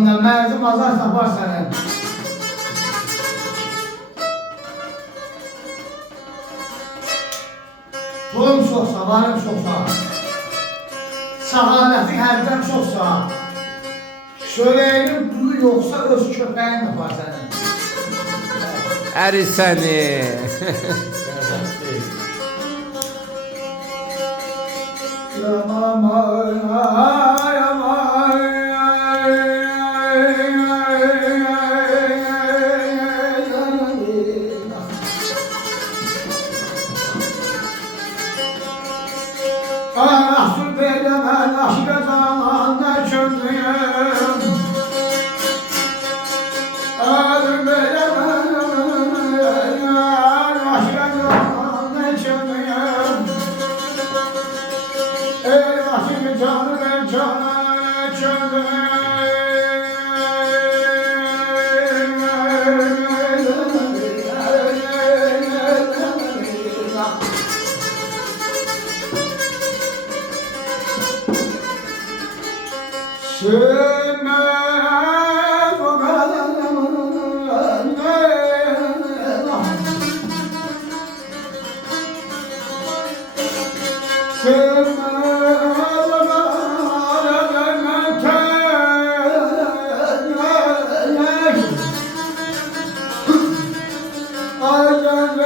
ortasında mərzi mazar tapar sənin. Pulum çoxsa, varım çoxsa, səhalətin hərdən çoxsa, çörəyinin pulu yoxsa öz köpəyin tapar sənin. Əri səni. Asıl beylemən aşka zamanla çöndüyüm. Asıl beylemən aşka zamanla çöndüyüm. Ey aşkı canı ben cana çöndüyüm. Sönmez o karanlık, sönmez o karanlık, ayağını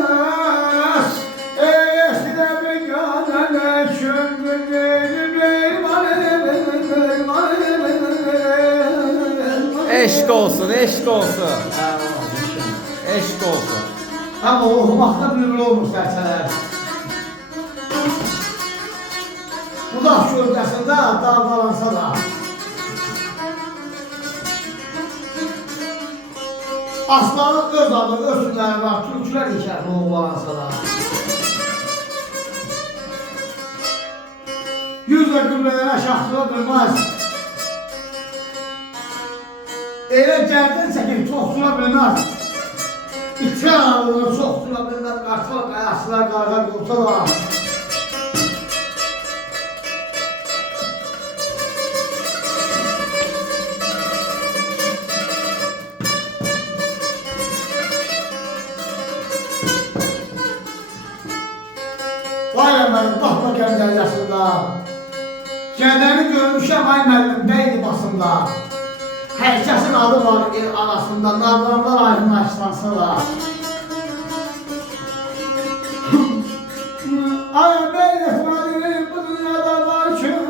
heves, esne bir yanına çöndüğüm. Eşq olsun, eşq olsun. Eşq olsun. Ama oxumaqda bülbül olmuş dərsələr. Budaq gövdəsində daldalansa da, aslanın öz adı, öz sünləri var, türkülər ikər oğulansa da. Yüzlə qüblələrə şahsıla durmaz. Elə gəldin çəkir, çox sula bilməz. İki ağırlığı çox sula bilməz, qartal qayasılar qarğa qolsa da. Vay əməlim, baxma gəmlər yaşında. Gəndəni görmüşəm, ay məlim, beyni basında. Herkesin adı var arasında, navranlar aydınlaşlansa da. Ay beyletmedim bu dünyada başım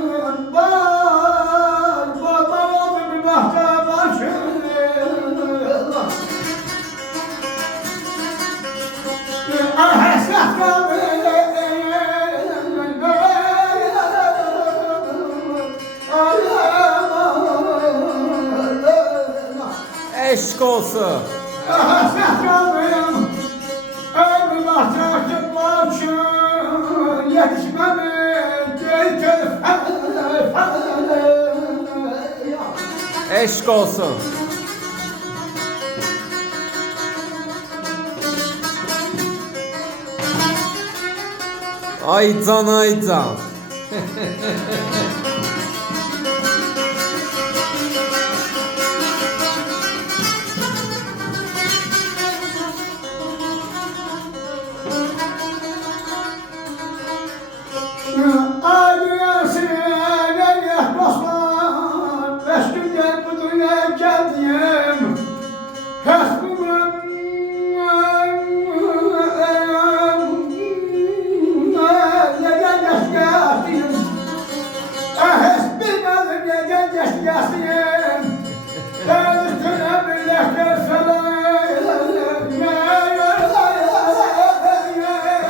var, babam oldu bir bahçe başım. Ay hasret kaldı. Eşq olsun. Hasret kaldım. Ömrüm ahtakım başım. Yetişmemiş geytir. Eşq olsun. Ay can, ay can.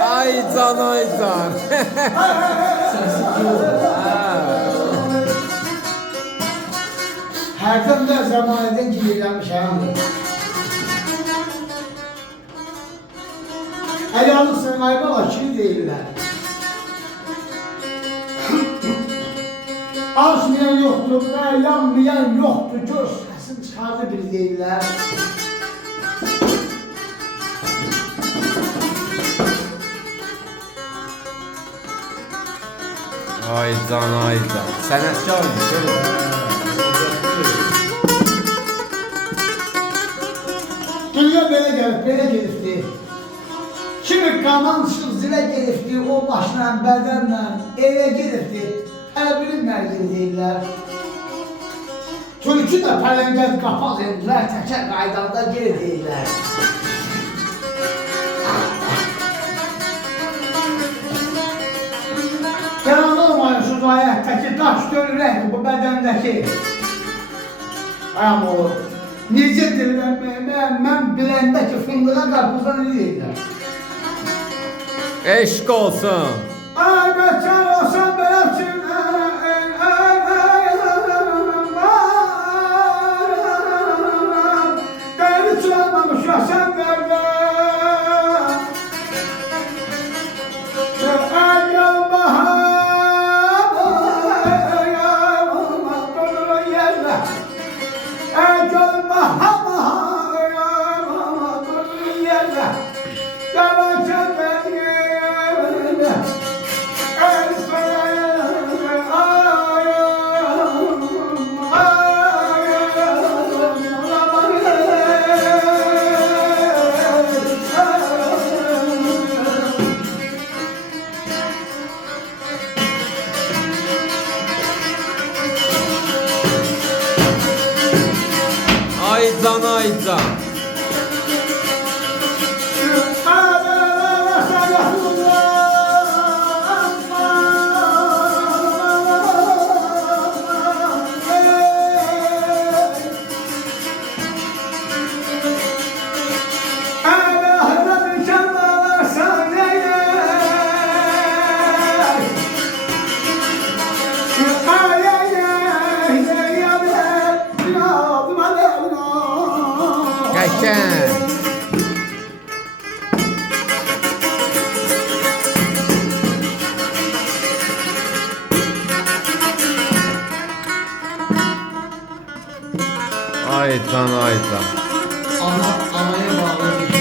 Ay can, ay can. Hərdən də zamanədən gilirlənmişəm. Əli sırmayı bala kimi deyirlər. Açmayan yoxdur, yanmayan yoxdur, gör səsin çıxardı bir deyirlər. Ay can, ay can. Sənətkar mısın? Yaman çıxıb zilə gedibdi, o başla, bədənlə evə gedibdi. Hələ bilinmər deyirlər. Tülkü də pələngət qapaq endilər, təkər qaydanda geri deyirlər. Yalan olmayın ayətdəki daş görürəkdir bu bədəndəki. Ayam olur. Necədir mən biləndə ki fındığa qarpızdan deyirlər. Eşq olsun. Ay bekar olsan belə kim? Beni çalmamış yaşam verdi. Ay yalmaham, ay yalmaham, durur yerle. Ay yalmaham, ay yalmaham, durur yerle. Yalan çekmedi. Aycan aycan. Qəşəng. Aycan aycan. Anaya bağlı bir şey.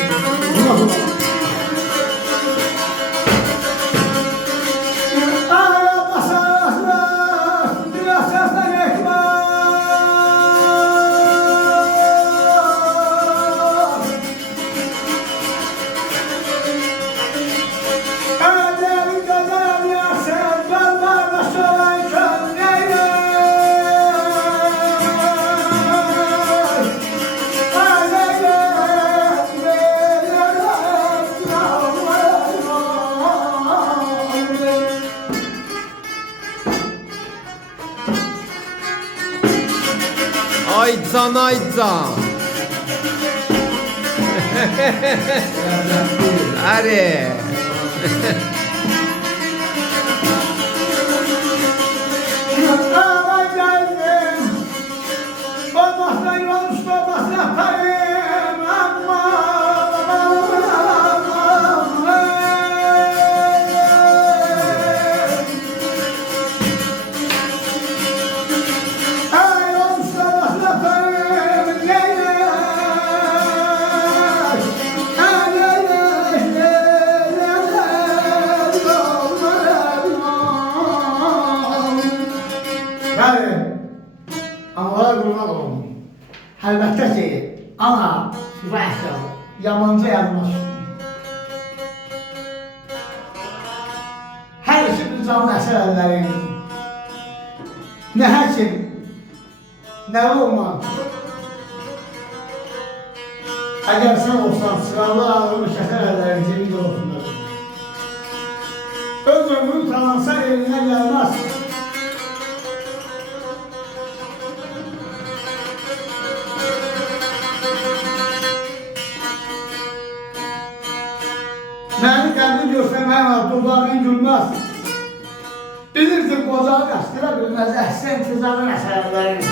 Aycan aycan. Hadi. Yani analara qurban olun. Əlbəttə ki, ana vəhşə, yamanca yazmaz. Hər işi bir canlı əsərlərin, nə həkim, nə olman. Əgər sən olsan, sıralı ağırmış əsərlərin cemil olsunlar. Öz ömrün tanınsa elinə gəlməz. Məni qəmli görsəmək var, dudağın gülməz. Bilirdim, qocağı qaçdıra bilməz, əhsən intizarın əsərlərin.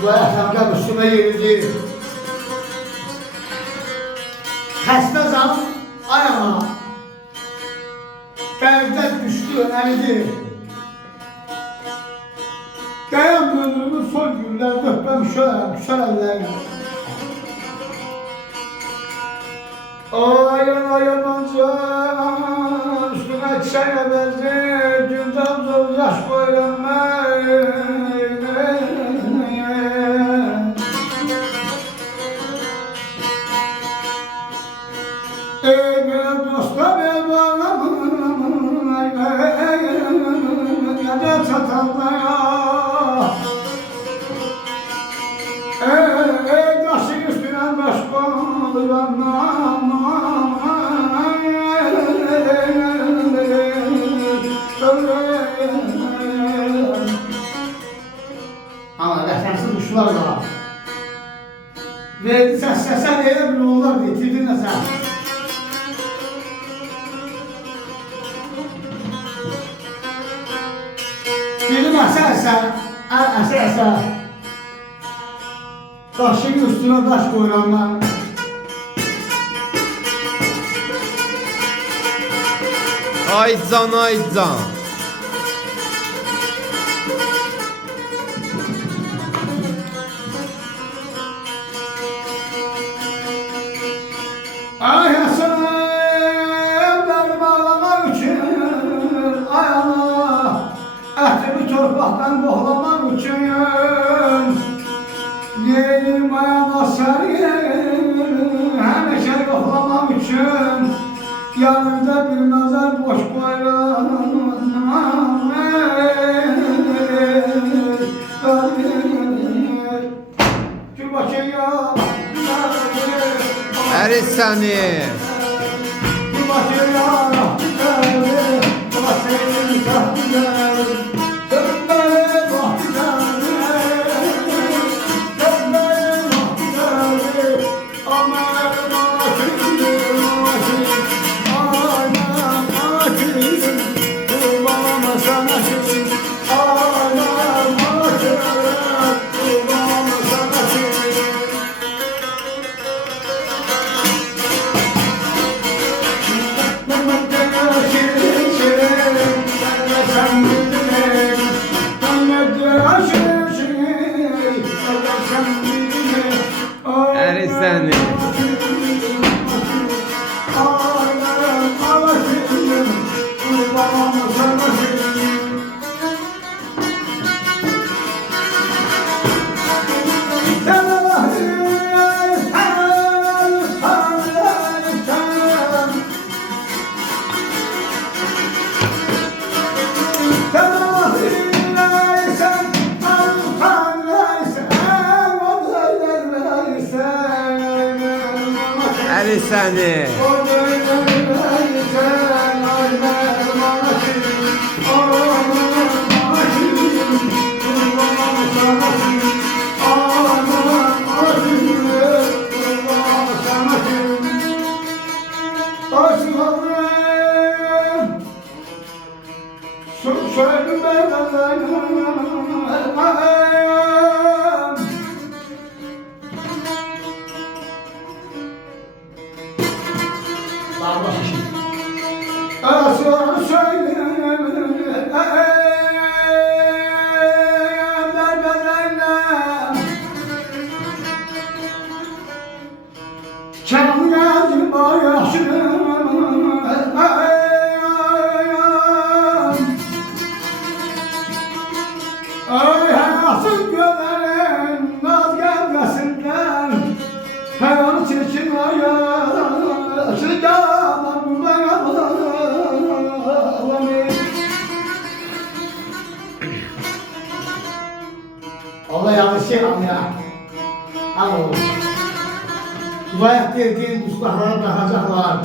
Bu ayaqqabıdan üstüme yeridi. Xəstə canım ayağına. Bərzət düşdü, önemlidir. Qayan ömrümün son günlərində öpəm şöyle əllərinə. Ayan ayan ancaq, gözüme çiçek ederdi, günden zor yaş koyuyorum ey benim dostum ey bağlamın, gece çatallara. Ey taşın üstüne taş koyuyorum ama rəfərsiz quşlar da verdi səsə deyə bir onlar getirdin nəsə. Dedim əsə taşın üstüne taş koyuram ben. Ay can, ay can. Ay Hasan beni bağlamak için, ay Allah etimi torpaktan kohlamak için, yeğenim ayağıma sarıyım hemeşe kohlamak için, yanında bir nazar boş koyuyorum. Dur bakayım ya. Əri səni. Dur bakayım ya. Dur bakayım ya. Əri səni. Əri səni. Söyledim ben Aslanı söyleyeyim berberlerle Çam geldi başım Ay hayasız gönlerin naz gelmesinler Hayvanı çirkin var ya Sıcağı bu bana Allah yanlış şey anlıyor. Al oğlum. Dua ettiğin ustahlara bırakacaklar.